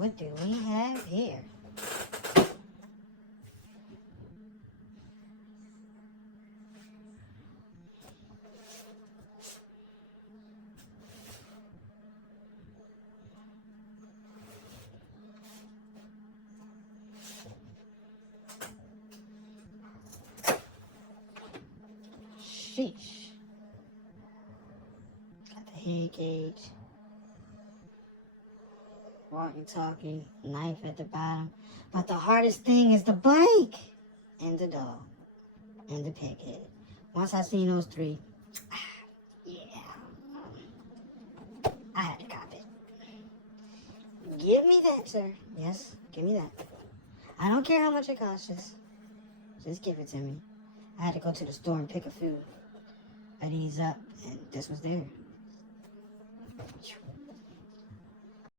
What do we have here? Sheesh. Got the head gauge. Walking, talking, knife at the bottom. But the hardest thing is the bike and the dog and the peg head. Once I seen those three, yeah, I had to cop it. Give me that, sir. Yes, give me that. I don't care how much it costs. Just give it to me. I had to go to the store and pick a few of these up, and this was there.